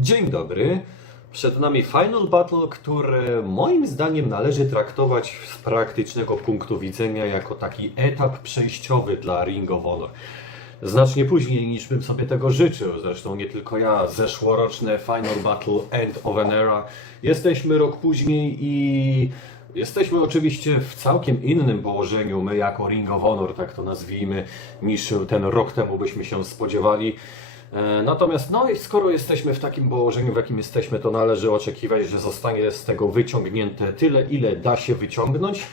Dzień dobry. Przed nami Final Battle, które moim zdaniem należy traktować z praktycznego punktu widzenia jako taki etap przejściowy dla Ring of Honor. Znacznie później niż bym sobie tego życzył, zresztą nie tylko ja, zeszłoroczne Final Battle End of an Era. Jesteśmy rok później i jesteśmy oczywiście w całkiem innym położeniu, my jako Ring of Honor, tak to nazwijmy, niż ten rok temu byśmy się spodziewali. E, Natomiast, no skoro jesteśmy w takim położeniu, w jakim jesteśmy, to należy oczekiwać, że zostanie z tego wyciągnięte tyle, ile da się wyciągnąć.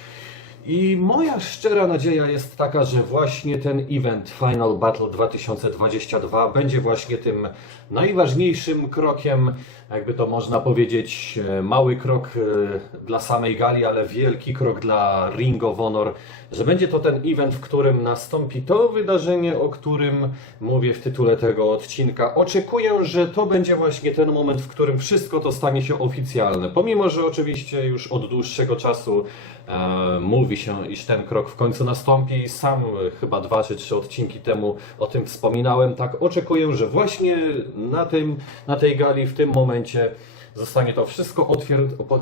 I moja szczera nadzieja jest taka, że właśnie ten event Final Battle 2022 będzie właśnie tym najważniejszym krokiem, jakby to można powiedzieć, e, mały krok e, dla samej gali, ale wielki krok dla Ring of Honor, że będzie to ten event, w którym nastąpi to wydarzenie, o którym mówię w tytule tego odcinka. Oczekuję, że to będzie właśnie ten moment, w którym wszystko to stanie się oficjalne. Pomimo, że oczywiście już od dłuższego czasu e, mówi się, iż ten krok w końcu nastąpi. Sam e, chyba dwa czy trzy odcinki temu o tym wspominałem. Tak, oczekuję, że właśnie na, tym, na tej gali, w tym momencie zostanie to wszystko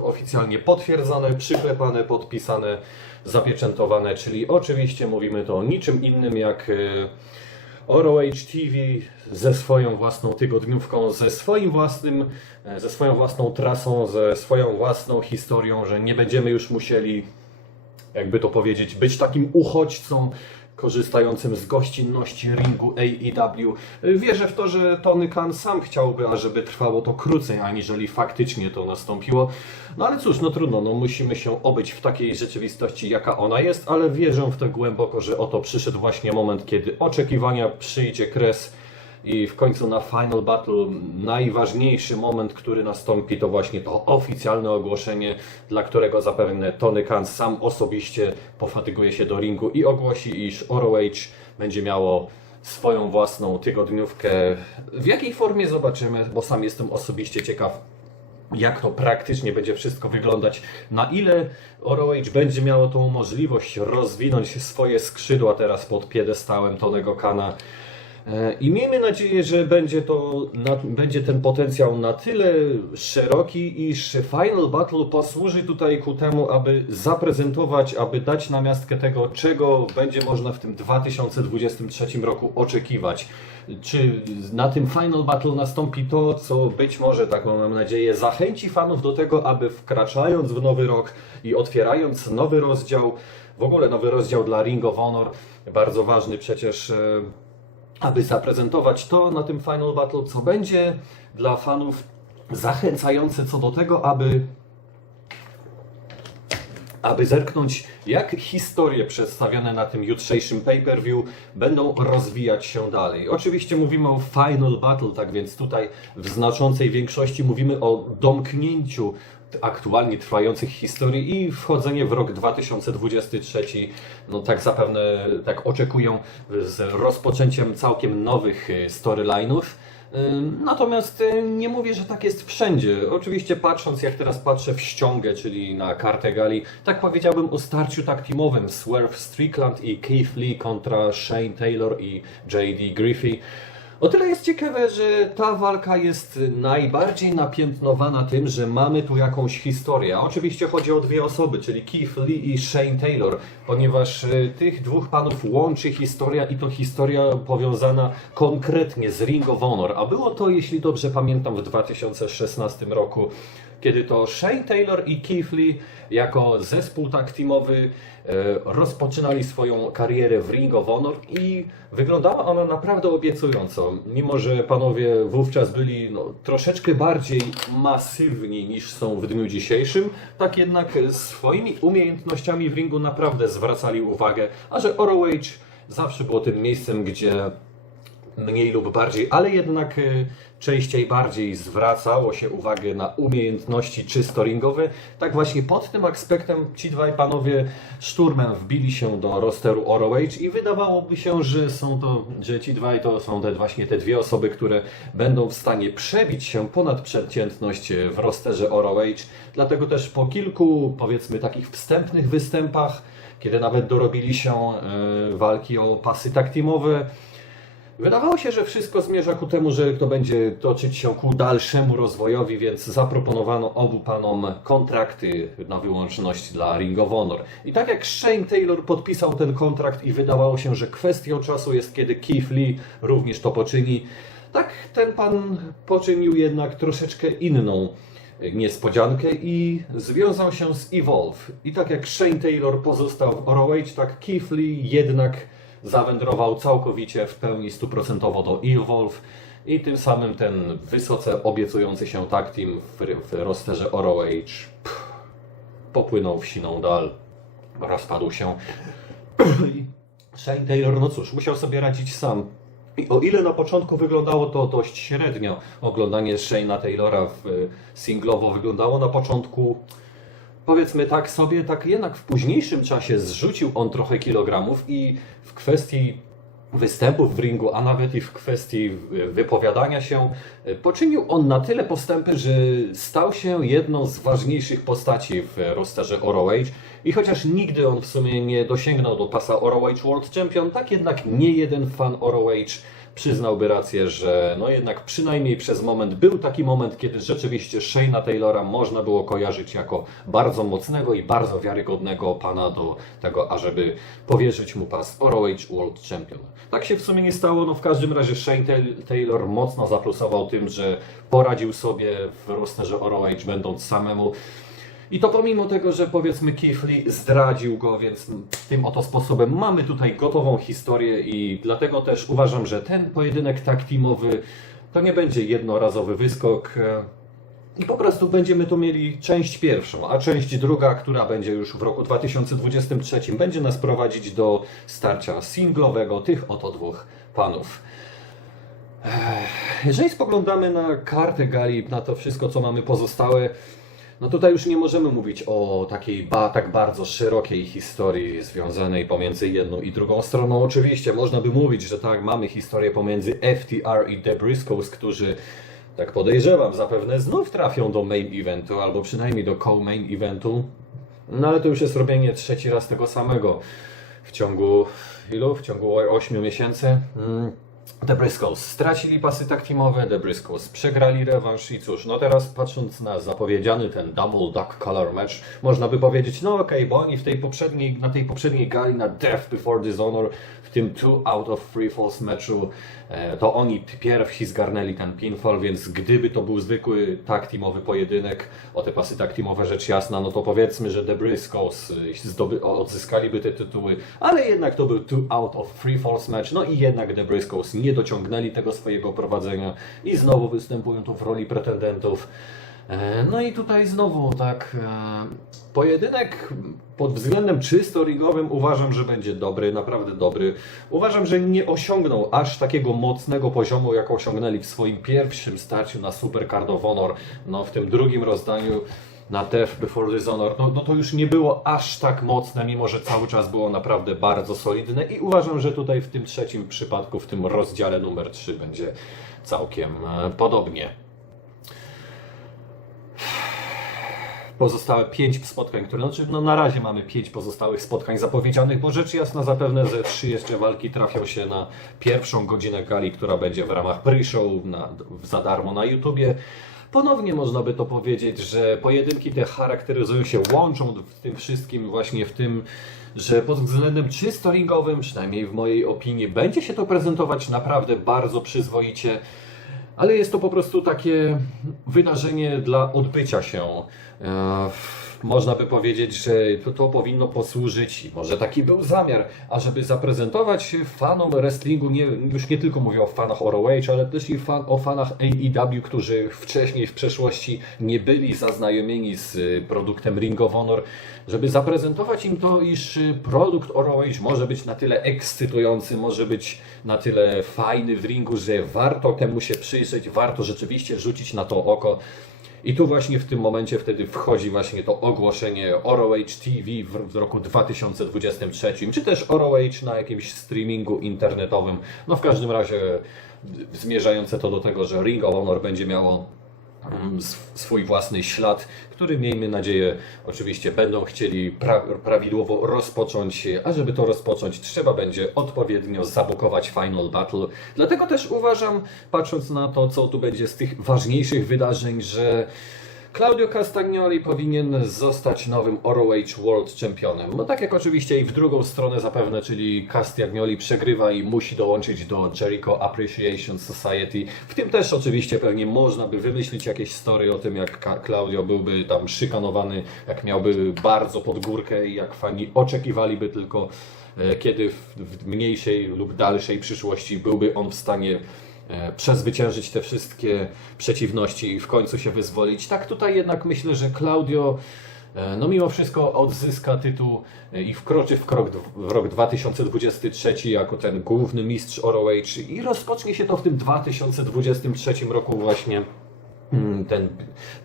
oficjalnie potwierdzone, przyklepane, podpisane, zapieczętowane, czyli oczywiście mówimy to o niczym innym jak e, ROH TV ze swoją własną tygodniówką, ze swoim własnym, e, ze swoją własną trasą, ze swoją własną historią, że nie będziemy już musieli, jakby to powiedzieć, być takim uchodźcą korzystającym z gościnności ringu AEW. Wierzę w to, że Tony Khan sam chciałby, ażeby trwało to krócej, aniżeli faktycznie to nastąpiło. No ale cóż, no trudno, no musimy się obyć w takiej rzeczywistości, jaka ona jest, ale wierzę w to głęboko, że oto przyszedł właśnie moment, kiedy oczekiwania przyjdzie kres i w końcu na Final Battle najważniejszy moment, który nastąpi, to właśnie to oficjalne ogłoszenie, dla którego zapewne Tony Khan sam osobiście pofatyguje się do ringu i ogłosi, iż ROH będzie miało swoją własną tygodniówkę. W jakiej formie zobaczymy, bo sam jestem osobiście ciekaw jak to praktycznie będzie wszystko wyglądać, na ile ROH będzie miało tą możliwość rozwinąć swoje skrzydła teraz pod piedestałem Tonego Kana. E, I miejmy nadzieję, że będzie, to, na, będzie ten potencjał na tyle szeroki, iż Final Battle posłuży tutaj ku temu, aby zaprezentować, aby dać namiastkę tego, czego będzie można w tym 2023 roku oczekiwać. Czy na tym Final Battle nastąpi to, co być może, taką mam nadzieję, zachęci fanów do tego, aby wkraczając w nowy rok i otwierając nowy rozdział, w ogóle nowy rozdział dla Ring of Honor, bardzo ważny przecież. e, aby zaprezentować to na tym Final Battle, co będzie dla fanów zachęcające co do tego, aby aby zerknąć, jak historie przedstawione na tym jutrzejszym pay-per-view będą rozwijać się dalej. Oczywiście mówimy o Final Battle, tak więc tutaj w znaczącej większości mówimy o domknięciu aktualnie trwających historii i wchodzenie w rok 2023, no tak zapewne, tak oczekują z rozpoczęciem całkiem nowych e, storyline'ów. Ym, Natomiast y, nie mówię, że tak jest wszędzie. Oczywiście patrząc, jak teraz patrzę w ściągę, czyli na kartę gali, tak powiedziałbym o starciu tak teamowym Swerve Strickland i Keith Lee kontra Shane Taylor i J.D. Griffey. O tyle jest ciekawe, że ta walka jest najbardziej napiętnowana tym, że mamy tu jakąś historię. A Oczywiście chodzi o dwie osoby, czyli Keith Lee i Shane Taylor, ponieważ y, tych dwóch panów łączy historia i to historia powiązana konkretnie z Ring of Honor. A było to, jeśli dobrze pamiętam, w 2016 roku, kiedy to Shane Taylor i Keith Lee jako zespół tag teamowy e, rozpoczynali swoją karierę w Ring of Honor i wyglądała ona naprawdę obiecująco. Mimo, że panowie wówczas byli no, troszeczkę bardziej masywni niż są w dniu dzisiejszym, tak jednak swoimi umiejętnościami w ringu naprawdę zwracali uwagę, a że ROH zawsze było tym miejscem, gdzie mniej lub bardziej, ale jednak e, częściej bardziej zwracało się uwagę na umiejętności czysto ringowe. Tak właśnie pod tym aspektem ci dwaj panowie szturmem wbili się do rosteru ROH i wydawałoby się, że są to, że ci dwaj to są te właśnie te dwie osoby, które będą w stanie przebić się ponad przeciętność w rosterze ROH. Dlatego też po kilku, powiedzmy, takich wstępnych występach, kiedy nawet dorobili się e, walki o pasy tak teamowe, Wydawało się, że wszystko zmierza ku temu, że to będzie toczyć się ku dalszemu rozwojowi, więc zaproponowano obu panom kontrakty na wyłączność dla Ring of Honor. I tak jak Shane Taylor podpisał ten kontrakt i wydawało się, że kwestią czasu jest, kiedy Keith Lee również to poczyni, tak ten pan poczynił jednak troszeczkę inną niespodziankę i związał się z Evolve. I tak jak Shane Taylor pozostał w ROH, tak Keith Lee jednak zawędrował całkowicie w pełni stuprocentowo do Evolve i tym samym ten wysoce obiecujący się tag team w, w rosterze ROH pff, popłynął w siną dal, rozpadł się. Shane Taylor, no cóż, musiał sobie radzić sam. I o ile na początku wyglądało to dość średnio, oglądanie Shane'a Taylora w singlowo wyglądało na początku powiedzmy tak sobie, tak jednak w późniejszym czasie zrzucił on trochę kilogramów i w kwestii występów w ringu, a nawet i w kwestii wypowiadania się, poczynił on na tyle postępy, że stał się jedną z ważniejszych postaci w rosterze ROH i chociaż nigdy on w sumie nie dosięgnął do pasa ROH World Champion, tak jednak nie jeden fan ROH przyznałby rację, że no jednak przynajmniej przez moment był taki moment, kiedy rzeczywiście Shayna Taylora można było kojarzyć jako bardzo mocnego i bardzo wiarygodnego pana do tego, ażeby powierzyć mu pas ROH World Champion. Tak się w sumie nie stało, no w każdym razie Shane Tay- Taylor mocno zaplusował tym, że poradził sobie w rosterze ROH będąc samemu. I to pomimo tego, że powiedzmy Lee zdradził go, więc tym oto sposobem mamy tutaj gotową historię i dlatego też uważam, że ten pojedynek tag teamowy to nie będzie jednorazowy wyskok. e, I po prostu będziemy tu mieli część pierwszą, a część druga, która będzie już w roku 2023, będzie nas prowadzić do starcia singlowego tych oto dwóch panów. Jeżeli spoglądamy na kartę gali, na to wszystko, co mamy pozostałe, no tutaj już nie możemy mówić o takiej ba, tak bardzo szerokiej historii związanej pomiędzy jedną i drugą stroną. Oczywiście można by mówić, że tak, mamy historię pomiędzy FTR i The Briscoes, którzy, tak podejrzewam, zapewne znów trafią do main eventu, albo przynajmniej do co-main eventu. No ale to już jest robienie trzeci raz tego samego w ciągu ilu? W ciągu 8 miesięcy. Mm. The Briscoes. Stracili pasy tag teamowe, The Briscoes przegrali rewanż i cóż, no teraz patrząc na zapowiedziany ten Double Duck Color Match, można by powiedzieć, no okej, bo oni w tej poprzedniej, na tej poprzedniej gali na Death Before Dishonor, w tym Two Out of Three Falls meczu, to oni pierwsi zgarnęli ten pinfall, więc gdyby to był zwykły tag teamowy pojedynek o te pasy tag teamowe, rzecz jasna, no to powiedzmy, że The Briscoes zdoby, odzyskaliby te tytuły, ale jednak to był Two Out of Three Falls match, no i jednak The Briscoes nie dociągnęli tego swojego prowadzenia i znowu występują tu w roli pretendentów. E, No i tutaj znowu tak, e, pojedynek pod względem czysto ringowym uważam, że będzie dobry, naprawdę dobry. Uważam, że nie osiągnął aż takiego mocnego poziomu, jak osiągnęli w swoim pierwszym starciu na Supercard of Honor, no w tym drugim rozdaniu na Death Before Dishonor, no, no to już nie było aż tak mocne, mimo że cały czas było naprawdę bardzo solidne i uważam, że tutaj w tym trzecim przypadku, w tym rozdziale numer 3 będzie całkiem e, podobnie. Pozostałe pięć spotkań, które, znaczy no na razie mamy pięć pozostałych spotkań zapowiedzianych, bo rzecz jasna zapewne ze trzy jeszcze walki trafią się na pierwszą godzinę gali, która będzie w ramach pre-show na, za darmo na YouTubie. Ponownie można by to powiedzieć, że pojedynki te charakteryzują się, łączą w tym wszystkim właśnie w tym, że pod względem czysto ringowym, przynajmniej w mojej opinii, będzie się to prezentować naprawdę bardzo przyzwoicie ale jest to po prostu takie wydarzenie dla odbycia się. Można by powiedzieć, że to, to powinno posłużyć, i może taki był zamiar, ażeby zaprezentować fanom wrestlingu, nie, już nie tylko mówię o fanach ROH, ale też i fan, o fanach AEW, którzy wcześniej w przeszłości nie byli zaznajomieni z y, produktem Ring of Honor, żeby zaprezentować im to, iż y, produkt ROH może być na tyle ekscytujący, może być na tyle fajny w ringu, że warto temu się przyjrzeć, warto rzeczywiście rzucić na to oko. I tu właśnie w tym momencie wtedy wchodzi właśnie to ogłoszenie ROH TV w, roku 2023, czy też ROH na jakimś streamingu internetowym. No w każdym razie zmierzające to do tego, że Ring of Honor będzie miało swój własny ślad, który miejmy nadzieję oczywiście będą chcieli pra- prawidłowo rozpocząć, a żeby to rozpocząć trzeba będzie odpowiednio zabukować Final Battle. Dlatego też uważam, patrząc na to, co tu będzie z tych ważniejszych wydarzeń, że Claudio Castagnoli powinien zostać nowym ROH World Championem. No tak jak oczywiście i w drugą stronę zapewne, czyli Castagnoli przegrywa i musi dołączyć do Jericho Appreciation Society. W tym też oczywiście pewnie można by wymyślić jakieś story o tym, jak Claudio byłby tam szykanowany, jak miałby bardzo pod górkę i jak fani oczekiwaliby tylko e, kiedy w, w mniejszej lub dalszej przyszłości byłby on w stanie przezwyciężyć te wszystkie przeciwności i w końcu się wyzwolić. Tak tutaj jednak myślę, że Claudio e, no mimo wszystko odzyska tytuł e, i wkroczy w, krok, w rok 2023 jako ten główny mistrz ROH i rozpocznie się to w tym 2023 roku właśnie ten,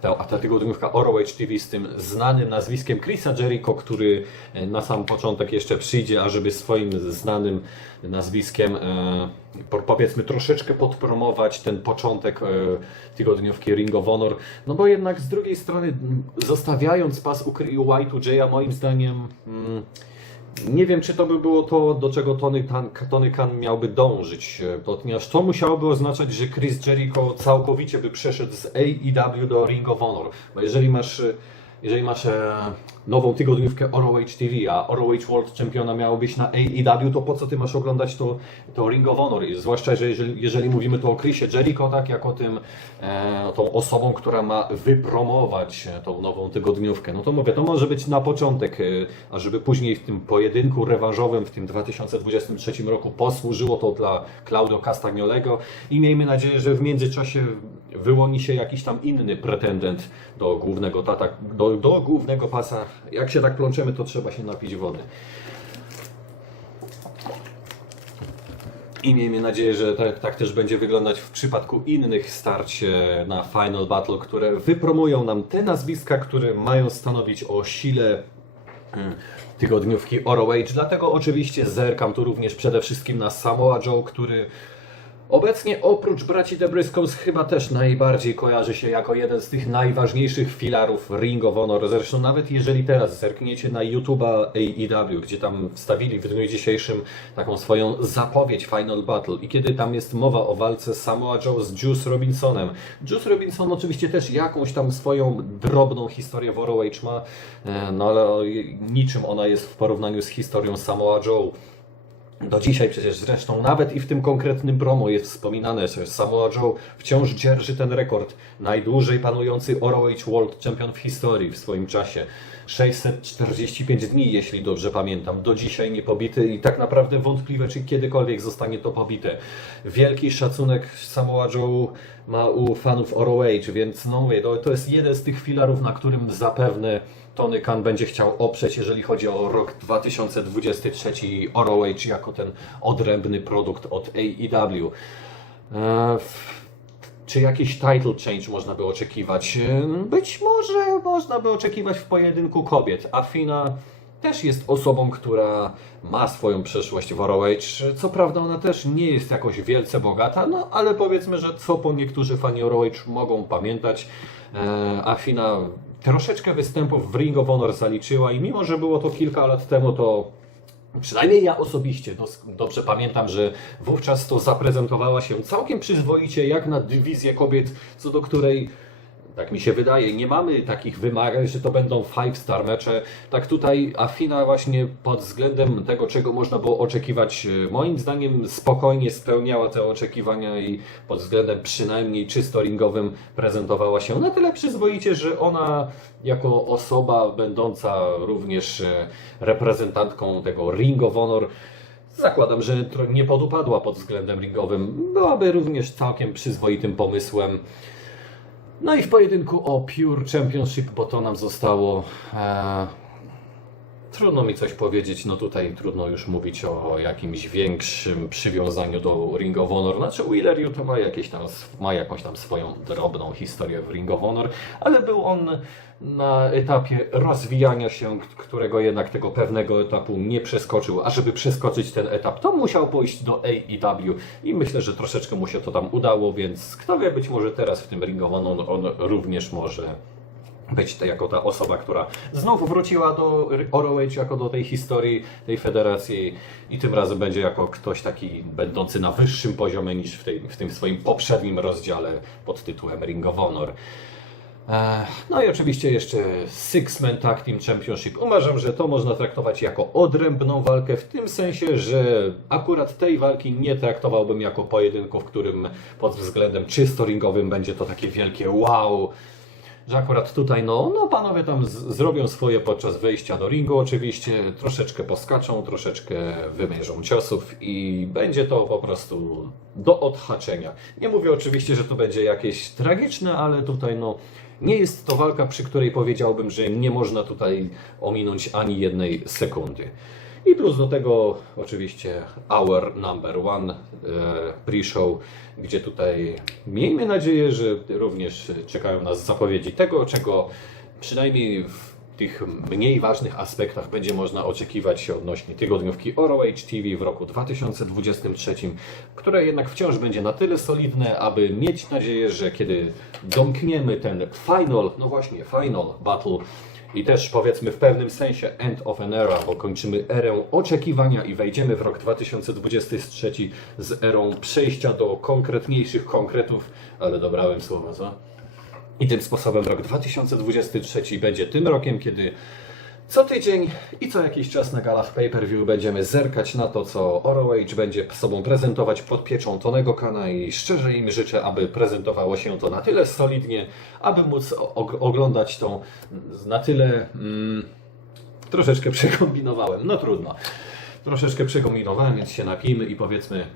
ta, ta tygodniówka ROH TV z tym znanym nazwiskiem Chrisa Jericho, który e, na sam początek jeszcze przyjdzie, ażeby swoim znanym nazwiskiem e, po- powiedzmy troszeczkę podpromować ten początek e, tygodniówki Ring of Honor. No bo jednak z drugiej strony zostawiając pas ukrył White'u Jaya moim zdaniem mm, nie wiem, czy to by było to, do czego Tony, Tan, Tony Khan miałby dążyć, e, ponieważ to musiałoby oznaczać, że Chris Jericho całkowicie by przeszedł z AEW do Ring of Honor. Bo jeżeli masz, e, jeżeli masz e, nową tygodniówkę ROH TV, a ROH World Championa miało być na AEW, to po co ty masz oglądać to, to Ring of Honor? Zwłaszcza, że jeżeli, jeżeli mówimy tu o Chrisie Jericho, tak, jako tym, e, tą osobą, która ma wypromować tą nową tygodniówkę, no to mówię, to może być na początek, e, a żeby później w tym pojedynku rewanżowym w tym 2023 roku posłużyło to dla Claudio Castagnolego i miejmy nadzieję, że w międzyczasie wyłoni się jakiś tam inny pretendent do głównego, tata, do, do głównego pasa. Jak się tak plączemy, to trzeba się napić wody. I miejmy nadzieję, że tak, tak też będzie wyglądać w przypadku innych starć e, na Final Battle, które wypromują nam te nazwiska, które mają stanowić o sile mm, tygodniówki ROH. Dlatego oczywiście zerkam tu również przede wszystkim na Samoa Joe, który Obecnie oprócz braci The chyba też najbardziej kojarzy się jako jeden z tych najważniejszych filarów Ring of Honor. Zresztą nawet jeżeli teraz zerkniecie na YouTube'a AEW, gdzie tam wstawili w dniu dzisiejszym taką swoją zapowiedź Final Battle i kiedy tam jest mowa o walce Samoa Joe z Juice Robinsonem. Juice Robinson oczywiście też jakąś tam swoją drobną historię w ROH ma, e, no ale niczym ona jest w porównaniu z historią Samoa Joe. Do dzisiaj przecież zresztą nawet i w tym konkretnym promo jest wspominane, że Samoa Joe wciąż dzierży ten rekord. Najdłużej panujący ROH World Champion w historii w swoim czasie. 645 dni, jeśli dobrze pamiętam. Do dzisiaj nie pobity i tak naprawdę wątpliwe, czy kiedykolwiek zostanie to pobite. Wielki szacunek Samoa Joe ma u fanów ROH, więc no mówię, to, to jest jeden z tych filarów, na którym zapewne Tony Khan będzie chciał oprzeć, jeżeli chodzi o rok 2023 i ROH jako ten odrębny produkt od AEW. E, czy jakiś title change można by oczekiwać? E, Być może można by oczekiwać w pojedynku kobiet. Afina też jest osobą, która ma swoją przeszłość w ROH. Co prawda ona też nie jest jakoś wielce bogata, no ale powiedzmy, że co po niektórzy fani ROH mogą pamiętać. E, Afina troszeczkę występów w Ring of Honor zaliczyła i mimo, że było to kilka lat temu, to Przynajmniej ja osobiście dobrze pamiętam, że wówczas to zaprezentowała się całkiem przyzwoicie, jak na dywizję kobiet, co do której, tak mi się wydaje, nie mamy takich wymagań, że to będą five star mecze. Tak tutaj Afina właśnie pod względem tego, czego można było oczekiwać, e, moim zdaniem spokojnie spełniała te oczekiwania i pod względem przynajmniej czysto ringowym prezentowała się na tyle przyzwoicie, że ona jako osoba będąca również e, reprezentantką tego Ring of Honor, zakładam, że nie podupadła pod względem ringowym, byłaby również całkiem przyzwoitym pomysłem. No i w pojedynku o Pure Championship, bo to nam zostało e, trudno mi coś powiedzieć, no tutaj trudno już mówić o jakimś większym przywiązaniu do Ring of Honor. Znaczy Wheeler Yuta ma, jakieś tam, ma jakąś tam swoją drobną historię w Ring of Honor, ale był on na etapie rozwijania się, którego jednak tego pewnego etapu nie przeskoczył. A żeby przeskoczyć ten etap, to musiał pójść do AEW i myślę, że troszeczkę mu się to tam udało, więc kto wie, być może teraz w tym Ring of Honor on również może być to jako ta osoba, która znów wróciła do ROH, jako do tej historii, tej federacji i tym razem będzie jako ktoś taki będący na wyższym poziomie niż w, tej, w tym swoim poprzednim rozdziale pod tytułem Ring of Honor. Ech, No i oczywiście jeszcze Six Man Tag Team Championship. Uważam, że to można traktować jako odrębną walkę, w tym sensie, że akurat tej walki nie traktowałbym jako pojedynku, w którym pod względem czysto ringowym będzie to takie wielkie wow, że akurat tutaj, no, no panowie tam zrobią swoje podczas wejścia do ringu oczywiście, troszeczkę poskaczą, troszeczkę wymierzą ciosów i będzie to po prostu do odhaczenia. Nie mówię oczywiście, że to będzie jakieś tragiczne, ale tutaj no nie jest to walka, przy której powiedziałbym, że nie można tutaj ominąć ani jednej sekundy. I plus do tego oczywiście Hour Number One e, pre-show, gdzie tutaj miejmy nadzieję, że również czekają nas zapowiedzi tego, czego przynajmniej w tych mniej ważnych aspektach będzie można oczekiwać się odnośnie tygodniówki ROH TV w roku 2023, które jednak wciąż będzie na tyle solidne, aby mieć nadzieję, że kiedy domkniemy ten final, no właśnie, final battle, i też powiedzmy w pewnym sensie end of an era, bo kończymy erę oczekiwania i wejdziemy w rok 2023 z erą przejścia do konkretniejszych konkretów, ale dobrałem słowa, co? I tym sposobem rok 2023 będzie tym rokiem, kiedy co tydzień i co jakiś czas na galach pay-per-view będziemy zerkać na to, co ROH będzie sobą prezentować pod pieczą Tonego Kana i szczerze im życzę, aby prezentowało się to na tyle solidnie, aby móc oglądać to na tyle... Mm, troszeczkę przekombinowałem, no trudno. Troszeczkę przekombinowałem, więc się napijmy i powiedzmy,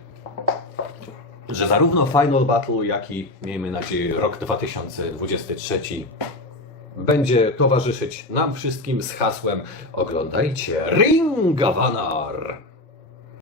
że zarówno Final Battle, jak i miejmy nadzieję rok 2023 będzie towarzyszyć nam wszystkim z hasłem oglądajcie Ring of Honor.